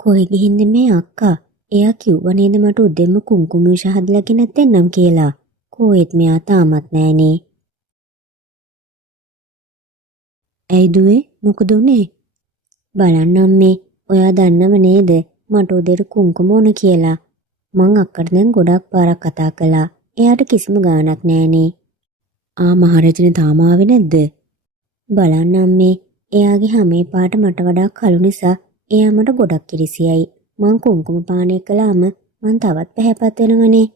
කොහෙ ගිහින්ද මේ අක්කා? එයා කිව්වා නේද මට උදෙන්ම කුංකුම විෂ හදලා ගෙනත් දෙන්නම් කියලා. කොහෙත් මෙයා තාමත් නෑනේ. ඇයි දුවේ මොකද උනේ? බලන්න අම්මේ, ඔයා දන්නව නේද මට උදේට කුංකුම ඕන කියලා. මං අක්කට දැන් ගොඩක් පාරක් කතා කළා. එයාට කිසිම ගාණක් නෑනේ. මහරජනේ තාම ආවේ නැද්ද? බලන්න අම්මේ, එයාගේ හැමේ පාට මට වඩා කළු නිසා එයා මට ගොඩක් කිරිසියයි. මං කුංකුම පානය කළාම මං තවත් පැහැපත් වෙනවනේ.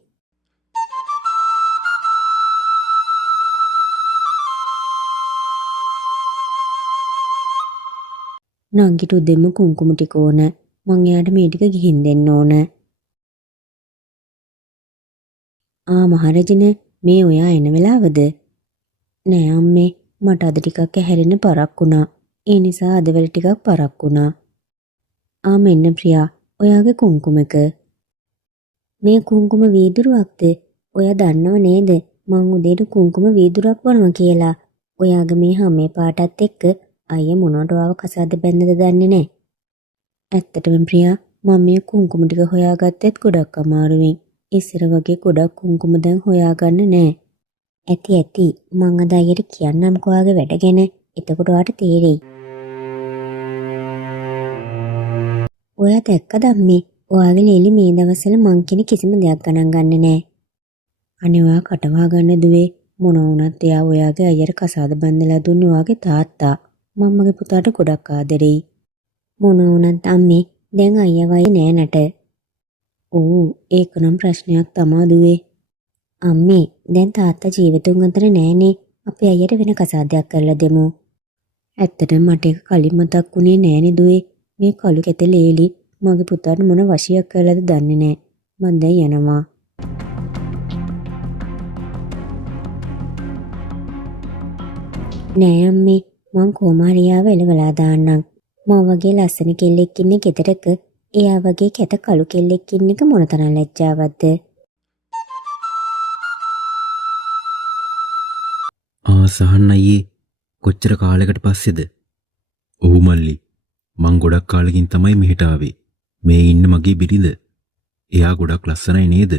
නංගිට උදෙන්ම කුංකුම ටික ඕන. මං එයාට මේ ටික ගිහින් දෙන්න ඕන. මහරජනේ, මේ ඔයා එන වෙලාවද? නෑ අම්මේ, මට අද ටිකක් ඇහැරෙන්න පරක් වුණා. ඒ නිසා අද වෙල ටිකක් පරක් වුණා. මෙන්න ප්‍රියා, ඔයාගේ කුංකුම එක. මේ කුංකුම වීදුරුවක්ද? ඔයා දන්නව නේද මං උදේට කුංකුම වීදුරුවක් බොනවා කියලා. ඔයාගේ මේ හැමේ පාටත් එක්ක අයියා මොනවට ආව කසාද බැන්නද දන්නේ නෑ. ඇත්තටම ප්‍රියා, මම මේ කුංකුම ටික හොයාගත්තෙත් ගොඩක් අමාරුවෙන්. ඉස්සර වගේ ගොඩක් කුංකුම දැන් හොයාගන්න නෑ. ඇති මං අද අයියට කියන්නම්කෝ ඔයාගේ වැඩ ගැන. එතකොට ඔයාට තේරෙයි. ඔයා දැක්කද අම්මේ? ඔයාගේ ලේලි මේ දවස්වල මං කියන කිසිම දෙයක් ගණන් ගන්නෙ නෑ. අනේ ඔයා කටවා ගන්න දුවේ. මොන වුණත් එයා ඔයාගේ අයියට කසාද බඳලා දුන්නේ ඔයාගේ තාත්තා. මම්මගේ පුතාට ගොඩක් ආදරෙයි. මොන වුණත් අම්මේ දැන් අයියා වයි නෑ නට. ඒක නම් ප්‍රශ්නයක් තමා දුවේ. අම්මේ දැන් තාත්තා ජීවිතුන් අතර නෑනේ. අපි අයියට වෙන කසාදයක් කරලා දෙමු. ඇත්තටම මට ඒක කලින් මතක් වුණේ නෑනේ දුවේ. මේ කළු කැත ලේලි මගේ පුතාට මොන වශියක් කරලාද දන්නේ නෑ. මං දැන් යනවා. නෑ අම්මේ, මං කොහොම හරි ආව එලවලා දාන්නම්. මම වගේ ලස්සන කෙල්ලෙක් ඉන්නේ ගෙදරක එයා වගේ කැත කළු කෙල්ලෙක් ඉන්න එක මොන තරම් ලැජ්ජාවක්ද? සහන් අයියේ, කොච්චර කාලයකට පස්සේද? ඔව් මල්ලි, මං ගොඩක් කාලෙකින් තමයි මෙහෙට ආවේ. මේ ඉන්න මගේ බිරිඳ. එයා ගොඩක් ලස්සනයි නේද?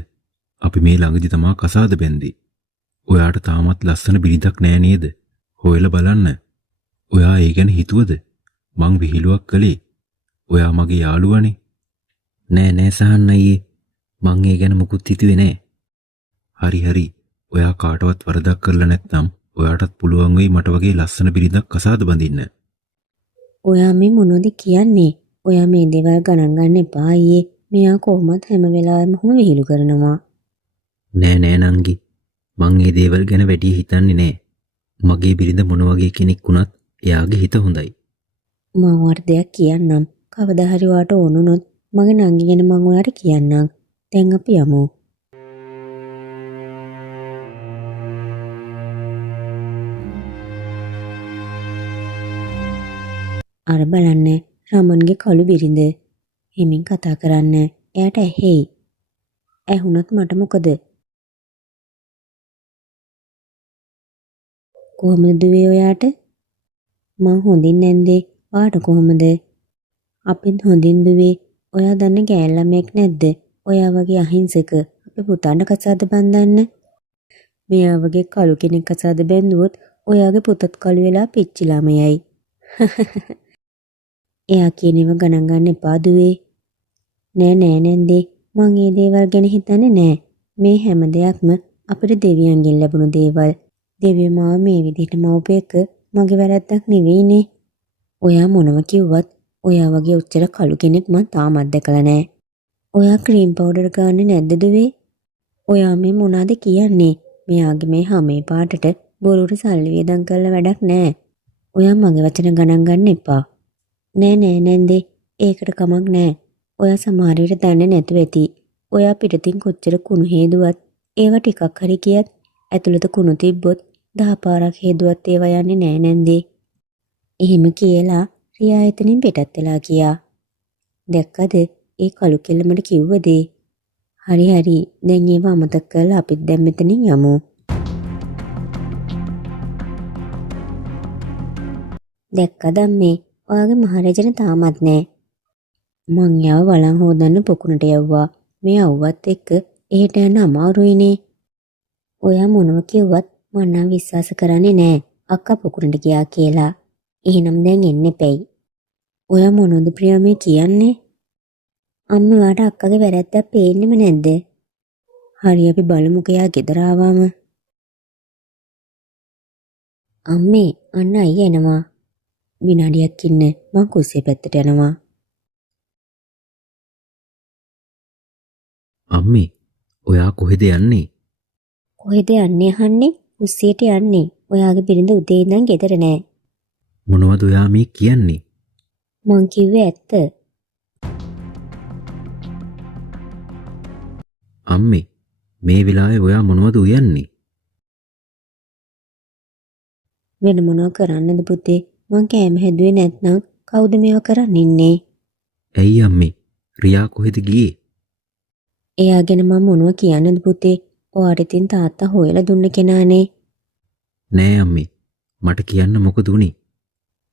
අපි මේ ළඟදි තමා කසාද බැන්දේ. ඔයාට තාමත් ලස්සන බිරිඳක් නෑ නේද? හොයලා බලන්න. ඔයා ඒ ගැන හිතුවද? මං විහිළුවක් කළේ. ඔයා මගේ යාළුවනේ. නෑ සහන් අයියේ, මං ඒ ගැන මුකුත් හිතුවේ නෑ. හරි. ඔයා කාටවත් වරදක් කරලා නැත්නම් ඔයාටත් පුළුවන් වෙයි මට වගේ ලස්සන බිරිඳක් කසාද බඳින්න. ඔයා මේ මොනවද කියන්නේ? ඔයා මේ දේවල් ගණන් ගන්න එපා අයියේ. මෙයා කොහොමද හැම වෙලාවෙම විහිළු කරනවා. නෑ නංගි. මං මේ දේවල් ගැන වැඩි හිතන්නේ නෑ. මගේ බිරිඳ මොන වගේ කෙනෙක් වුණත් එයාගේ හිත හොඳයි. මම ඔයාට දෙයක් කියන්නම්. කවදා හරි ඔයාට ඕන වුණොත් මගේ නංගි ගැන මං ඔයාට කියන්නම්. දැන් අපි යමු. අර බලන්න රමන්ගේ කළු බිරිඳ. හිමින් කතා කරන්න. එයාට ඇහෙයි. ඇහුණත් මට මොකද? කොහොමද දුවේ ඔයාට? මං හොඳින් නැන්දේ. ඔයාට කොහොමද? අපිත් හොඳින් දුවේ. ඔයා දන්න ගෑල්ලමෙක් නැද්ද? ඔයා වගේ අහිංසක අපේ පුතාට කසාද බඳන්න. මෙයා වගේ කළු කෙනෙක් කසාද බැඳුවොත් ඔයාගේ පුතත් කළු වෙලා පිච්චිලාමයයි. එයා කියනව ගණන් ගන්න එපා දුවේ. නෑ නැන්දේ. මං මේ දේවල් ගැන හිතන්නේ නෑ. මේ හැම දෙයක්ම අපිට දෙවියන්ගෙන් ලැබුණු දේවල්. දෙවියෝ මාව මේ විදිහට මවපේක මගේ වැරැද්දක් නෙවෙයිනේ. ඔයා මොනව කිව්වත් ඔයා වගේ උච්චර කළු කෙනෙක් මං තාමත් දැකලා නෑ. ඔයා ක්‍රීම් පවුඩර් ගන්නේ නැද්ද දුවේ? ඔයා මේ මොනවාද කියන්නේ? මෙයාගේ මේ හැමේ පාටට බොරුවට සල්ලි වියදම් කරලා වැඩක් නෑ. ඔයා මගේ වචන ගණන් ගන්න එපා. නෑ නැන්දේ, ඒකට කමක් නෑ. ඔයා සමහර විට දන්නේ නැතුව ඇති. ඔයා පිටතින් කොච්චර කුණු හේදුවත් ඒවා ටිකක් හරි කියත් ඇතුළත කුණු තිබ්බොත් 10 පාරක් හේදුවත් ඒවා යන්නේ නෑ නැන්දේ. එහෙම කියලා රියා එතනින් පිටත් වෙලා ගියා. දැක්කද ඒ කළු කෙල්ල මට කිව්වද? හරි දැන් ඒව අමතක කරලා අපිත් දැන් මෙතනින් යමු. දැක්කද අම්මේ? ඔයාගේ මහරජන තාමත් නෑ. මං යාව වළං හොදන්න පොකුණට යවුවා. මේ අවුවත් එක්ක එහෙට යන්න අමාරුයිනේ. ඔයා මොනව කිව්වත් මං නම් විශ්වාස කරන්නේ නෑ අක්කා පොකුණට ගියා කියලා. එහෙනම් දැන් එන්න එපැයි. ඔයා මොනවද ප්‍රියා මේ කියන්නේ? අම්මේ වාට අක්කගේ වැරැද්දක් පේන්නෙම නැද්ද? හරි අපි බලමු කයා ගෙදර ආවම. අම්මේ අන්න අයියා එනවා. විනාඩියක් ඉන්න මං කුස්සිය පැත්තට යනවා. අම්මේ ඔයා කොහෙද යන්නේ? කොහෙද යන්නේ අහන්නේ? කුස්සියට යන්නේ. ඔයාගේ බිරිඳ උදේ ඉඳන් ගෙදර නෑ. මොනවද ඔයා මේ කියන්නේ? මං කිව්වේ ඇත්ත. අම්මේ මේ වෙලාවේ ඔයා මොනවද උයන්නේ? වෙන මොනව කරන්නද පුතේ? මං කෑම හැදුවේ නැත්නම් කවුද මේව කරන් ඉන්නේ? ඇයි අම්මේ රියා කොහෙද ගියේ? එයා ගැන මම මොනව කියන්නද පුතේ? ඔයාට ඉතින් තාත්තා හොයලා දුන්න කෙනානේ. නෑ අම්මේ මට කියන්න මොකද උනේ?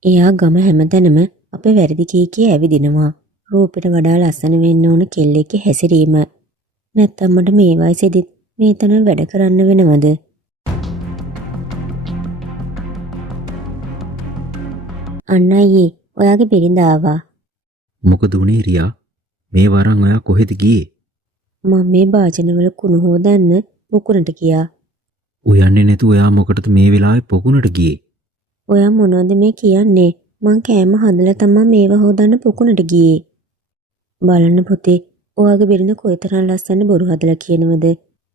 එයා ගම හැමතැනම අපේ වැරදි කී ඇවිදිනවා. රූපෙට වඩා ලස්සන වෙන්න ඕන කෙල්ලෙක්ගේ හැසිරීම. නැත්තම් මට මේ වයසේදීත් මේ තරම් වැඩ කරන්න වෙනවද? අන්න අයියේ ඔයාගේ බිරිඳ ආවා. මොකද උනේ රියා? මේ වරන් ඔයා කොහෙද ගියේ? මම මේ භාජනවල කුණු හොදන්න පොකුණට ගියා. උයන්නේ නැතු ඔයා මොකටද මේ වෙලාවේ පොකුණට ගියේ? ඔයා මොනවද මේ කියන්නේ? මං කෑම හදලා තමයි මේව හොදන්න පොකුණට ගියේ. බලන්න පුතේ, ඔයාගේ බිරිඳ කොයිතරම් ලස්සන බොරු හදලා කියනවද?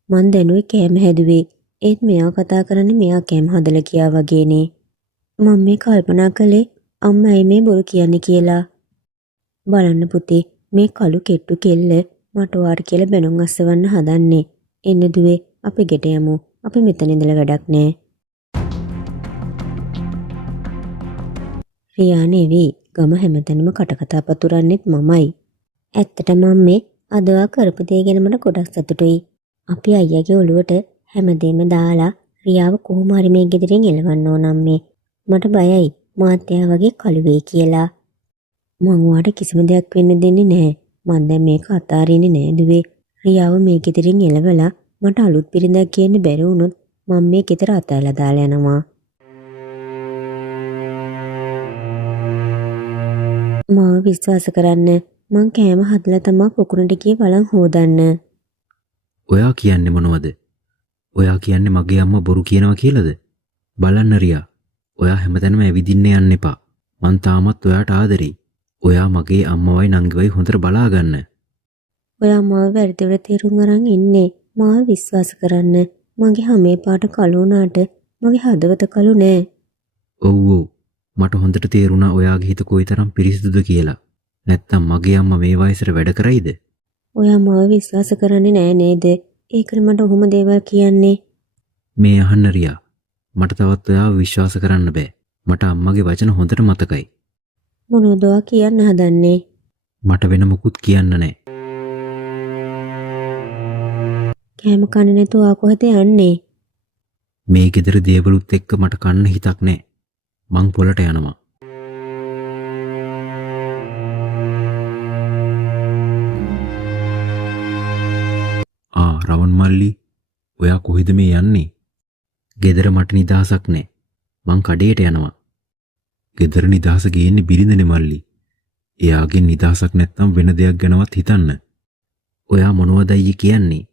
මං දැනුවේ කෑම හැදුවේ. ඒත් මෙයා කතා කරන්නේ මෙයා කෑම හදලා කියා වගේනේ. මම මේ කල්පනා කළේ අම්මා ඇයි මේ බොරු කියන්නේ කියලා. බලන්න පුතේ, මේ කළු කෙට්ටු කෙල්ල මට වාට කියලා බැනුම් අස්සවන්න හදන්නේ. එන්න දුවේ, අපි ගෙට යමු. අපි මෙතන ඉඳලා වැඩක් නෑ. රියා නෙවී ගම හැමතැනම කටකතා පතුරන්නෙත් මමයි. ඇත්තටම මේ අදවා කරපු දේ ගැන මට ගොඩක් සතුටුයි. අපි අයියාගේ ඔළුවට හැමදේම දාලා රියාව කොහොම හරි මේ ගෙදරින් එලවන්න ඕනම් මේ. මට බයයි මාත්‍යා වගේ කළු වෙයි කියලා. මං වාට කිසිම දෙයක් වෙන්න දෙන්නේ නැහැ. මං දැන් මේක අතාරින්නේ නෑ දුවේ. රියාව මේ ගෙදරින් එලවලා මට අලුත් බිරිඳක් ගේන්න බැරි වුණොත් මම මේ ගෙදර අතහැරලා දාලා යනවා. මාව විශ්වාස කරන්න. මං කෑම හදලා තමයි පොකුණට ගියේ වළං හොදන්න. ඔයා කියන්නේ මොනවද? ඔයා කියන්නේ මගේ අම්මා බොරු කියනවා කියලාද? බලන්න රියා, ඔයා හැමතැනම ඇවිදින්න යන්න එපා. මං තාමත් ඔයාට ආදරෙයි. ඔයා මගේ අම්මවයි නංගිවයි හොඳට බලා ගන්න. ඔයා මාව වැරදිවට තේරුම් අරන් ඉන්නේ. මාව විශ්වාස කරන්න. මගේ හැමේ පාට කළු වුණාට මගේ හදවත කළු නෑ. ඔව් ඔව්. මට හොඳට තේරුණා ඔයාගේ හිත කොයිතරම් පිරිසිදුද කියලා. නැත්තම් මගේ අම්මා මේ වයසට වැඩ කරයිද? ඔයා මාව විශ්වාස කරන්නේ නෑ නේද? ඒකට මට ඔහොම දේවල් කියන්නේ. මේ අහන්න රියා. මට තවත් ඔයාව විශ්වාස කරන්න බෑ. මට අම්මගේ වචන හොඳට මතකයි. මොනවද ඔයා කියන්න හදන්නේ? මට වෙන මොකුත් කියන්න නෑ. කෑම කන්නේ නැතුව ඔයා කොහෙද යන්නේ? මේ ගෙදර දේවලුත් එක්ක මට කන්න හිතක් නෑ. මං පොලට යනවා. රවන් මල්ලි, ඔයා කොහෙද මේ යන්නේ? ගෙදර මට නිදහසක් නෑ. මං කඩේට යනවා. ගෙදර නිදහස ගේන්නේ බිරිඳනේ මල්ලි. එයාගෙන් නිදහසක් නැත්තම් වෙන දෙයක් ගැනවත් හිතන්න. ඔයා මොනවද අයියේ කියන්නේ?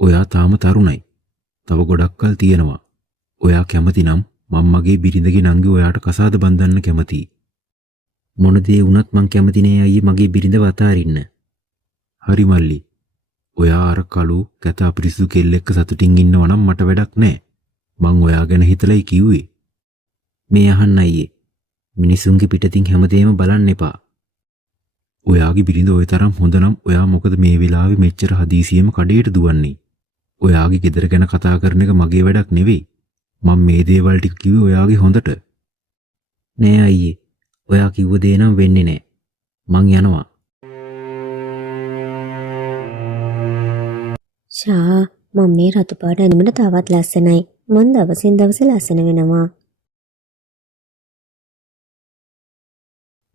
ඔයා තාම තරුණයි. තව ගොඩක් කල් තියෙනවා. ඔයා කැමති නම් මම මගේ බිරිඳගේ නංගි ඔයාට කසාද බඳින්න කැමතියි. මොන දේ වුණත් මං කැමති නෑ අයියේ මගේ බිරිඳව අතාරින්න. හරි මල්ලි. ඔයා අර කළු කැත අපිරිසුදු කෙල්ලෙක්ක සතුටින් ඉන්නවා නම් මට වැඩක් නෑ. මං ඔයා ගැන හිතලයි කිව්වේ. මේ අහන්න අයියේ. මිනිසුන්ගේ පිටතින් හැමදේම බලන්න එපා. ඔයාගේ බිරිඳ ওই තරම් හොඳ නම් ඔයා මොකද මේ වෙලාවේ මෙච්චර හදිසියෙම කඩේට දුවන්නේ? ඔයාගේ ගෙදර ගැන කතා කරන එක මගේ වැඩක් නෙවෙයි. මම මේ දේවල් ටික කිව්වේ ඔයාගේ හොඳට. නෑ අයියේ. ඔයා කිව්ව දේ නම් වෙන්නේ නෑ. මං යනවා. ෂා, මම මේ රතු පාට ඇඳුමට තවත් ලස්සනයි. මං දවසින් දවස ලස්සන වෙනවා.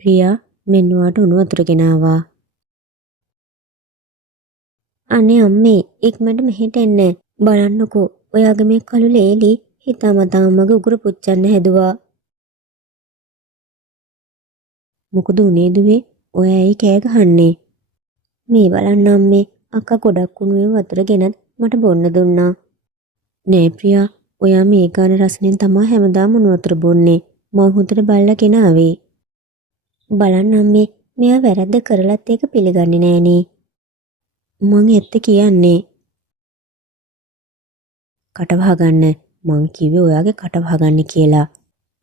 ප්‍රියා මෙන්නුවාට උණු වතුර ගෙනාවා. අනේ අම්මේ ඉක්මනට මෙහෙට එන්න. බලන්නකෝ ඔයාගේ මේ කළු ලේලි හිතාමතා මගේ උගුර පුච්චන්න හැදුවා. මොකද උනේ දුවේ? ඔය ඇයි කෑ ගහන්නේ? මේ බලන්න අම්මේ අක්කා ගොඩක් උණුවේ වතුර ගෙනත් මට බොන්න දුන්නා. නෑ ප්‍රියා ඔයා මේ ගාන රසනෙන් තමයි හැමදාම උණු වතුර බොන්නේ. මං හොඳට බලලා ගෙනාවේ. බලන්න අම්මේ මෙයා වැරද්ද කරලත් ඒක පිළිගන්නේ නෑනේ. මං ඇත්ත කියන්නේ. කට වහගන්න. මං කිව්වේ ඔයාගේ කට වහගන්න කියලා.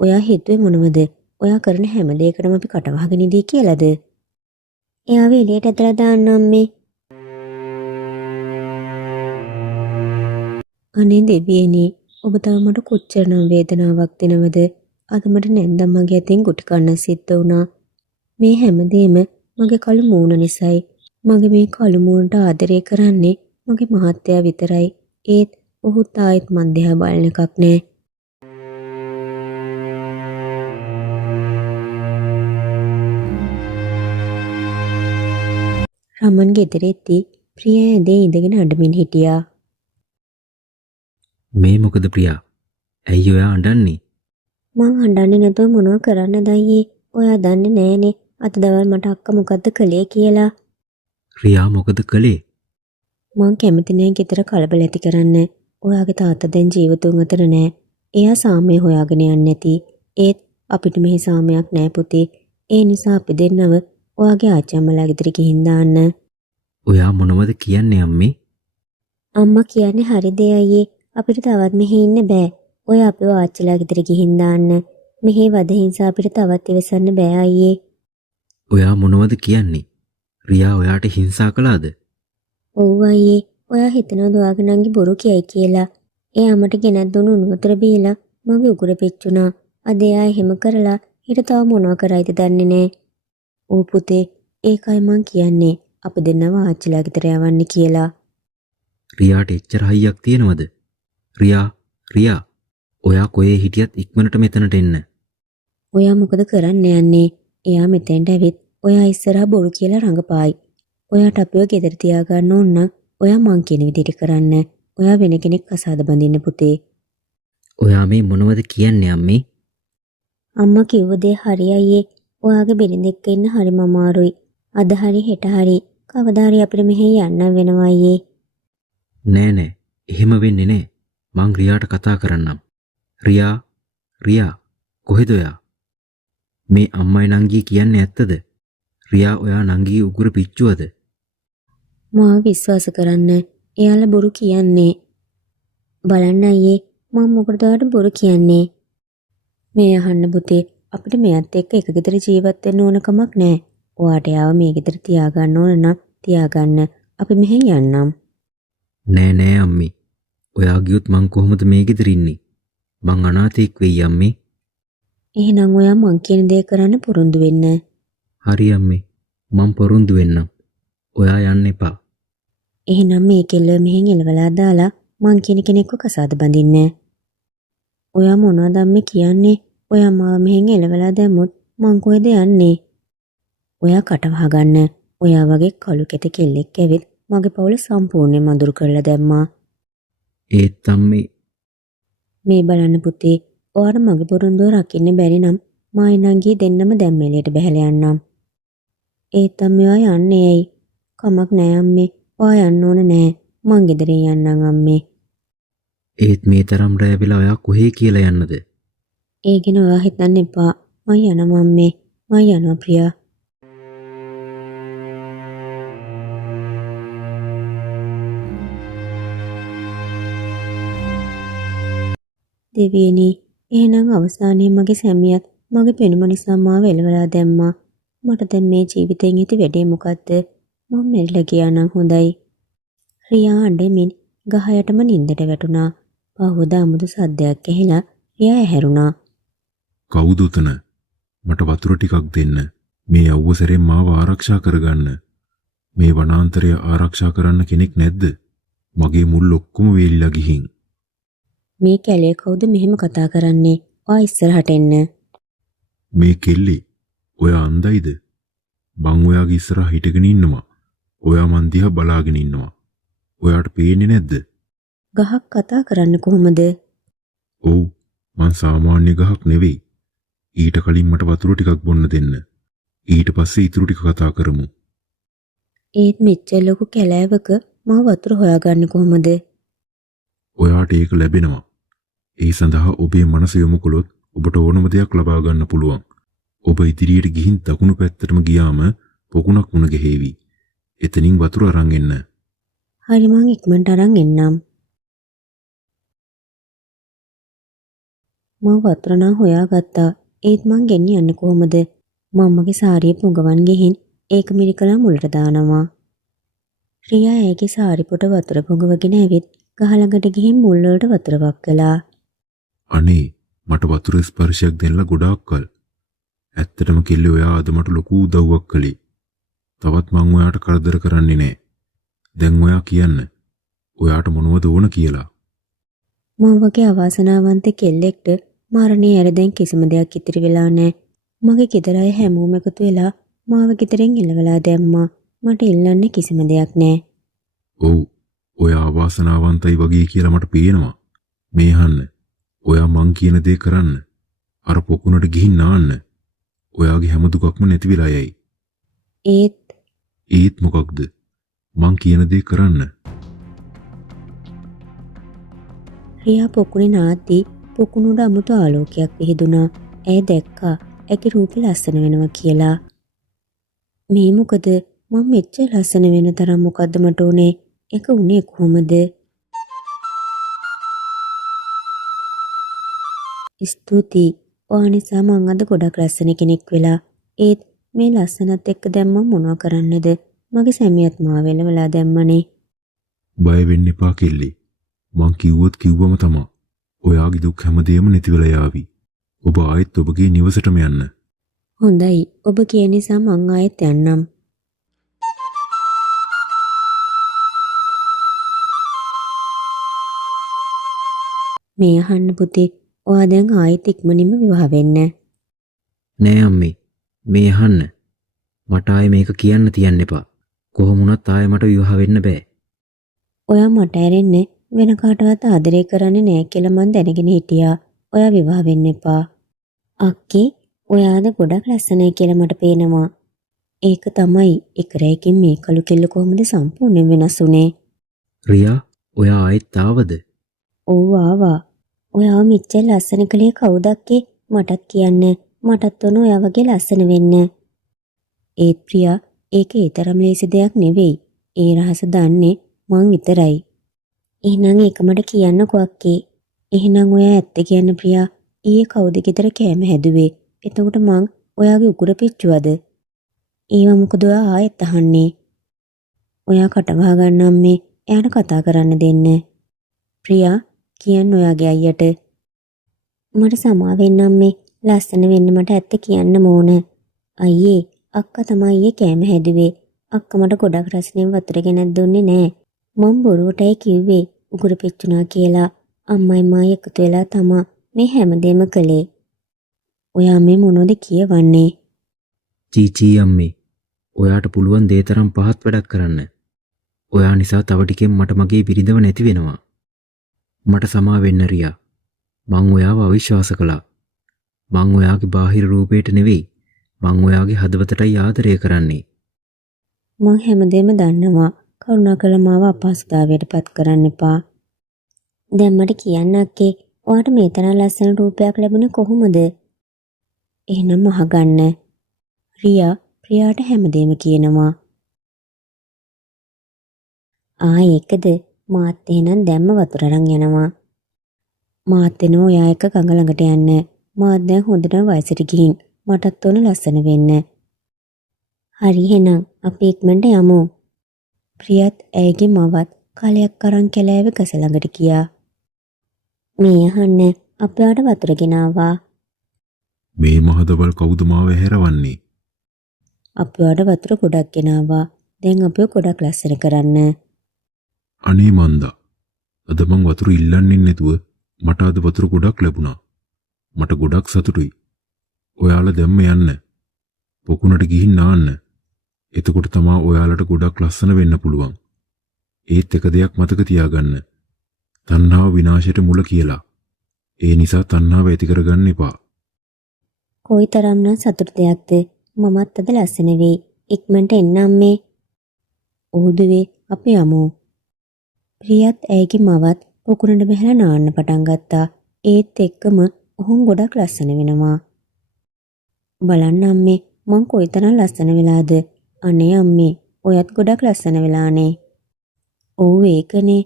ඔයා හිතුවේ මොනවද? ඔයා කරන හැම දෙයකටම අපි කට වහගෙන ඉදී කියලාද? එයාව එළියට ඇදලා දාන්න අම්මේ. අනේ දෙවියනේ ඔබ තව මට කොච්චරනම් වේදනාවක් දෙනවද? අද මට නැන්දම්මගේ අතින් ගුටි කන්න සිද්ධ වුණා. මේ හැමදේම මගේ කළු මූණ නිසායි. මගේ මේ කළු මූණට ආදරය කරන්නේ මගේ මහත්තයා විතරයි. ඒත් ඔහු තායිත් මන් දිහා බලන එකක් නෑ. රමන් ගෙදරෙද්දී ප්‍රියා ඇඳේ ඉඳගෙන අඬමින් හිටියා. මේ මොකද ප්‍රියා? ඇයි ඔයා අඬන්නේ? මං අඬන්නේ නැතුව මොනව කරන්නද අයියේ? ඔයා දන්නේ නෑනේ අත දවල් මට අක්කා මොකද්ද කළේ කියලා. රියා මොකද කළේ? මං කැමති නෑ ගෙදර කලබල ඇති කරන්න. ඔයාගේ තාත්තා දැන් ජීවතුන් අතර නෑ. එයා සාමය හොයාගෙන යන්නේ නැති. ඒත් අපිට මෙහි සාමයක් නෑ පුතේ. ඒ නිසා අපි දෙන්නව ඔයාගේ ආච්චිමලා ගෙදර ගිහින් දාන්න. ඔයා මොනවද කියන්නේ අම්මේ? අම්මා කියන්නේ හරි දෙය අයියේ. අපිට තවත් මෙහි ඉන්න බෑ. ඔය අපේ ආච්චිලා ගෙදර ගිහින් දාන්න. මෙහි වද හිංසා අපිට තවත් ඉවසන්න බෑ අයියේ. ඔයා මොනවද කියන්නේ? රියා ඔයාට හිංසා කළාද? ඔව් අයියේ. ඔයා හිතනවද ඔයාගේ නංගි බොරු කියයි කියලා? එයා මට ගෙනත් දුන්නු උණු වතුර බීලා මගේ උගුර පිච්චුණා. අද එයා එහෙම කරලා ඊට තව මොනවා කරයිද දන්නේ නෑ. ඕ පුතේ ඒකයි මං කියන්නේ අපි දෙන්නව ආච්චිලා ගෙදර යවන්න කියලා. රියාට එච්චර හයියක් තියෙනවද? රියා ඔයා කොහේ හිටියත් ඉක්මනට මෙතනට එන්න. ඔයා මොකද කරන්න යන්නේ? එයා මෙතෙන්ට ඇවිත් ඔයා ඉස්සරහා බොරු කියලා රඟපායි. ඔයාට අපිව ගෙදර තියාගන්න ඕන නම් ඔයා මං කියන විදිහට කරන්න. ඔයා වෙන කෙනෙක් කසාද බඳින්න පුතේ. ඔයා මේ මොනවද කියන්නේ අම්මේ? අම්මා කිව්ව දේ හරි අයියේ. ඔයාගේ බිරිඳ එක්ක ඉන්න හරිම අමාරුයි. අද හරි හෙට හරි කවදා හරි අපිට මෙහෙ යන්න වෙනවා අයියේ. නෑ එහෙම වෙන්නේ නෑ. මං රියාට කතා කරන්නම්. රියා කොහෙද ඔයා? මේ අම්මයි නංගී කියන්නේ ඇත්තද? රියා ඔයා නංගී උගුර පිච්චුවද? මාව විශ්වාස කරන්න. එයාලා බොරු කියන්නේ. බලන්න අයියේ මම මොකටද ඔයාලට බොරු කියන්නේ? මේ අහන්න පුතේ අපිට මෙයත් එක්ක එක ගෙදර ජීවත් වෙන්න ඕන කමක් නෑ. ඔයාට යාව මේ ගෙදර තියාගන්න ඕන නම් තියාගන්න. අපි මෙහෙ යන්නම්. නෑ අම්මේ. ඔයා ගියොත් මං කොහොමද මේ ගෙදර ඉන්නේ? මං අනාථයෙක් වෙයි අම්මේ. එහෙනම් ඔයා මං කියන දේ කරන්න පොරොන්දු වෙන්න. හරි අම්මේ. මං පොරොන්දු වෙන්නම්. ඔයා යන්න එපා. එහෙනම් මේ කෙල්ල මෙහෙන් එලවලා දාලා මං කියන කෙනෙක්ව කසාද බඳින්න. ඔයා මොනවද අම්මේ කියන්නේ? ඔයා මාව මෙහෙන් එලවලා දැම්මොත් මං කොහෙද යන්නේ? ඔයා කට වහගන්න. ඔයා වගේ කළු කෙත කෙල්ලෙක් ඇවිත් මගේ පවුල සම්පූර්ණයෙන් මඳුරු කරලා දැම්මා. ඒත් අම්මේ මේ බලන්න පුතේ ඔයාට මගේ පොරොන්දුව රකින්න බැරි නම් මායි නංගී දෙන්නම දැන් මෙලියට බහැලා යන්නම්. ඒත් අම්මේ ඔයා යන්නේ ඇයි? කමක් නෑ අම්මේ. ඔයා යන්න ඕන නෑ. මං ගෙදරින් යන්නම් අම්මේ. ඒත් මේ තරම් රැ වෙලා ඔයා කොහේ කියලා යන්නද? ඒ ගැන ඔයා හිතන්න එපා. මං යනවා අම්මේ. මං යනවා ප්‍රියා. දෙවියනි එහෙනම් අවසානයේ මගේ සැමියාත් මගේ පෙනුම නිසා මාව එලවලා දැම්මා. මට දැන් මේ ජීවිතෙන් ඉති වැඩේ මොකද්ද? මම මෙරිලා ගියා නම් හොඳයි. රියා අඬමින් ගහ යටම නින්දට වැටුණා. පහුවදා අමුතු සද්දයක් ඇහිලා රියා ඇහැරුණා. කවුද උතන? මට වතුර ටිකක් දෙන්න. මේ අවුවසරෙන් මාව ආරක්ෂා කරගන්න. මේ වනාන්තරය ආරක්ෂා කරන්න කෙනෙක් නැද්ද? මගේ මුල් ඔක්කොම වේලිලා ගිහින්. මේ කැලේ කවුද මෙහෙම කතා කරන්නේ? ඔයා ඉස්සරහට එන්න. මේ කෙල්ලේ ඔයා අන්දයිද? මං ඔයාගේ ඉස්සරහා හිටගෙන ඉන්නවා. ඔයා මන් දිහා බලාගෙන ඉන්නවා. ඔයාට පේන්නේ නැද්ද? ගහක් කතා කරන්න කොහොමද? ඔව්. මං සාමාන්‍ය ගහක් නෙවෙයි. ඊට කලින් මට වතුර ටිකක් බොන්න දෙන්න. ඊට පස්සේ ඊටු ටික කතා කරමු. ඒත් මෙච්චර ලොකු කැලෑවක මම වතුර හොයාගන්නේ කොහොමද? ඔයාට ඒක ලැබෙනවා. ඒ සඳහා ඔබේ මනස යොමු කළොත් ඔබට ඕනම දෙයක් ලබා ගන්න පුළුවන්. ඔබ ඉදිරියට ගිහින් දකුණු පැත්තටම ගියාම පොකුණක් මුණ ගැහෙවි. එතනින් වතුර අරන් එන්න. හරි මං ඉක්මනට අරන් එන්නම්. මම වතුර නම් හොයාගත්තා. ඒත් මං ගෙනියන්නේ කොහොමද? මම්මගේ සාරිය පුඟවන් ගෙහින් ඒක මිරිකලා මුලට දානවා. රියා ඇගේ සාරි පොට වතුර පුඟවගෙන ඇවිත් ගහ ළඟට ගිහින් මුල් වලට වතුර වක් කළා. අනේ මට වතුර ස්පර්ශයක් දෙන්න ගොඩාක් කල්. ඇත්තටම කෙල්ලේ ඔයා අද මට ලොකු උදව්වක් කළේ. තවත් මං ඔයාට කරදර කරන්නේ නෑ. දැන් ඔයා කියන්න. ඔයාට මොනවද ඕන කියලා. මම වගේ අවාසනාවන්ත කෙල්ලෙක්ට මරණේ ඇර දැන් කිසිම දෙයක් ඉතිරි වෙලා නෑ. මගේ ගෙදර අය හැමෝම එකතු වෙලා මාව ගෙදරින් එළවලා දැම්මා. මට ඉල්ලන්නේ කිසිම දෙයක් නෑ. ඔව්. ඔයා අවාසනාවන්තයි වගේ කියලා මට පේනවා. මේ අහන්න. ඔයා මං කියන දේ කරන්න. අර පොකුණට ගිහින් නාන්න. ඔයාගේ හැම දුකක්ම නැති වෙලා යයි. ඒත් මොකක්ද? මං කියන දේ කරන්න. රියා පොකුණේ නාද්දී පොකුණුට අමුතු ආලෝකයක් විහිදුණා. ඇය දැක්කා ඇගේ රූපේ ලස්සන වෙනවා කියලා. මේ මොකද? මම මෙච්චර ලස්සන වෙන තරම් මොකද්ද මට උනේ? ඒක උනේ කොහොමද? ස්තුතියි. ඔයා නිසා මං අද ගොඩක් ලස්සන කෙනෙක් වෙලා. ඒත් මේ ලස්සනත් එක්ක දැන් මම මොනවා කරන්නද? මගේ සැමියාත් මාව වෙලවලා දැම්මනේ. බය වෙන්න එපා කෙල්ලේ. මං කිව්වොත් කිව්වම තමයි. ඔයාගේ දුක් හැමදේම නැති වෙලා යාවි. ඔබ ආයෙත් ඔබගේ නිවසටම යන්න. හොඳයි. ඔබ කියන නිසා මං ආයෙත් යන්නම්. මේ අහන්න පුතේ. ඔයා දැන් ආයෙත් ඉක්මනින්ම විවාහ වෙන්න. නෑ අම්මේ. මේ අහන්න. මට ආයේ මේක කියන්න තියන්න එපා. කොහොම වුණත් ආයේ මට විවාහ වෙන්න බෑ. ඔයා මට ඇරෙන්නේ වෙන කාටවත් ආදරය කරන්නේ නෑ කියලා මං දැනගෙන හිටියා. ඔයා විවාහ වෙන්න එපා. අක්කේ, ඔයාද ගොඩක් ලස්සනයි කියලා මට පේනවා. ඒක තමයි එකරයකින් මේ කළු කෙල්ල කොහොමද සම්පූර්ණයෙන් වෙනස් වුනේ? රියා, ඔයා ආයෙත් ආවද? ඔව් ආවා. ඔයාව මෙච්චර ලස්සන කලේ කවුද අක්කේ? මටත් කියන්න. මටත් ඕන ඔයා වගේ ලස්සන වෙන්න. ඒත් ප්‍රියා, ඒක ඒ තරම් ලේසි දෙයක් නෙවෙයි. ඒ රහස දන්නේ මං විතරයි. එහෙනම් ඒක මට කියන්නකෝ අක්කේ. එහෙනම් ඔයා ඇත්ත කියන්න ප්‍රියා. ඊයේ කවුද ගෙදර කෑම හැදුවේ? එතකොට මං ඔයාගේ උකුර පිච්චුවද? ඒව මොකද ඔයා ආයෙත් අහන්නේ? ඔයා කටවහ ගන්නම් මේ. එයාට කතා කරන්න දෙන්න. ප්‍රියා, කියන්න ඔයාගේ අයියට. මට සමා වෙන්නම් මේ. ලස්සන වෙන්න මට ඇත්ත කියන්න ඕන. අයියේ, අක්කා තමයි ඊයේ කෑම හැදුවේ. අක්කා මට ගොඩක් රසණෙන් වතුර ගෙනත් දුන්නේ නෑ. මම බොරුවටයි කිව්වේ උකුර පිච්චුණා කියලා. අම්මයි මායි එකතු වෙලා තමා මේ හැමදේම කළේ. ඔයා මේ මොනවද කියවන්නේ? චීචී අම්මේ. ඔයාට පුළුවන් දේ තරම් පහත් වැඩක් කරන්න. ඔයා නිසා තව ටිකෙන් මට මගේ බිරිඳව නැති වෙනවා. මට සමා වෙන්න රියා. මං ඔයාව අවිශ්වාස කළා. මං ඔයාගේ බාහිර රූපයට නෙවෙයි. මං ඔයාගේ හදවතටයි ආදරය කරන්නේ. මං හැමදේම දන්නවා. කරුණාකර මාව අපහසුතාවයට පත් කරන්න එපා. දැන් මට කියන්න අක්කේ, ඔයාට මේ තරම් ලස්සන රූපයක් ලැබුණේ කොහොමද? එහෙනම් අහගන්න. රියා ප්‍රියාට හැමදේම කියනවා. ඒකද? මාත් එහෙනම් දැම්ම වතුර අරන් යනවා. මාත් එනවා ඔයා එක්ක ගඟ ළඟට යන්න. මාත් දැන් හොඳටම වයසට ගිහින් මටත් ඕන ලස්සන වෙන්න. හරි එහෙනම් අපි ඉක්මනට යමු. ප්‍රියත් ඇයගේ මවත් කාලයක් අරන් කැලෑවේ ගස ළඟට ගියා. මේ අහන්න අපයාට වතුර ගෙනාවා. මේ මහදවල් කවුද මාව හැරවන්නේ? අපයාට වතුර ගොඩක් ගෙනාවා. දැන් අපිව ගොඩක් ලස්සන කරන්න. අනේ මන්දා. අද මං වතුර ඉල්ලන්නේ නැතුව මට අද වතුර ගොඩක් ලැබුණා. මට ගොඩක් සතුටුයි. ඔයාලා දැම්ම යන්න. පොකුණට ගිහින් නාන්න. එතකොට තමා ඔයාලට ගොඩක් ලස්සන වෙන්න පුළුවන්. ඒත් එක දෙයක් මතක තියාගන්න. තණ්හාව විනාශයට මුල කියලා. ඒ නිසා තණ්හාව ඇති කරගන්න එපා. කොයිතරම්නම් සතුටු දෙයක්ද. මමත් අද ලස්සන වෙයි. ඉක්මනට එන්න අම්මේ. ඌදුවේ අපි යමු. ප්‍රියත් ඇයිගේ මවත් පොකුණට බහලා නාන්න පටන් ගත්තා. ඒත් එක්කම ඔහුන් ගොඩක් ලස්සන වෙනවා. බලන්න අම්මේ මං කොයිතරම් ලස්සන වෙලාද. අනේ අම්මේ ඔයත් ගොඩක් ලස්සන වෙලානේ. ඔව් ඒකනේ.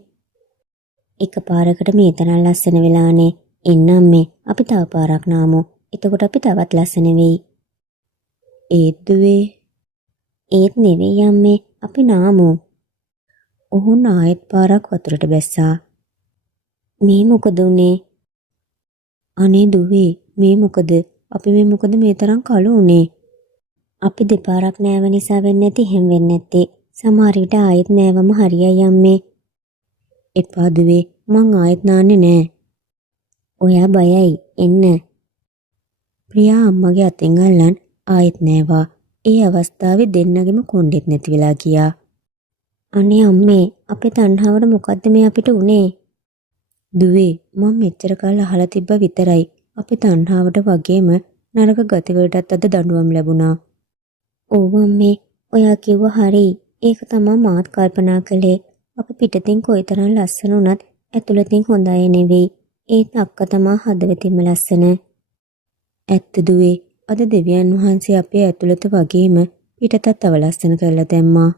එකපාරකට මේ තරම් ලස්සන වෙලානේ. එන්න අම්මේ අපි තව පාරක් නාමු. එතකොට අපි තවත් ලස්සන වෙයි. ඒත් දුවේ. ඒත් නෙවෙයි අම්මේ අපි නාමු. ඔහු ආයෙත් පාරක් වතුරට බැස්සා. මේ මොකද උනේ? අනේ දුවේ මේ මොකද? අපි මොකද මේ තරම් කළු උනේ? අපි දෙපාරක් නෑව නිසා වෙන්නේ නැති හැම වෙන්නේ නැත්තේ. සමහර විට ආයෙත් නෑවම හරියයි අම්මේ. එපා දුවේ මං ආයෙත් නාන්නේ නෑ. ඔයා බයයි එන්න. ප්‍රියා අම්මගේ අතෙන් අල්ලන් ආයෙත් නෑවා. ඒ අවස්ථාවේ දෙන්නගෙම කොණ්ඩෙත් නැති වෙලා ගියා. අනේ අම්මේ අපේ තණ්හාවට මොකද්ද මේ අපිට උනේ? දුවේ මම මෙච්චර කාල අහලා තිබ්බ විතරයි. අපේ තණ්හාවට වගේම නරක ගතිවලටත් අද දඬුවම් ලැබුණා. ඔව් අම්මේ ඔයා කිව්ව හරි. ඒක තමයි මාත් කල්පනා කළේ. අප පිටතින් කොයිතරම් ලස්සන වුණත් ඇතුළතින් හොඳ අය නෙවෙයි. ඒත් අක්කා තමයි හදවතින්ම ලස්සන. ඇත්ත දුවේ අද දෙවියන් වහන්සේ අපේ ඇතුළත වගේම පිටතත් තව ලස්සන කරලා දැම්මා.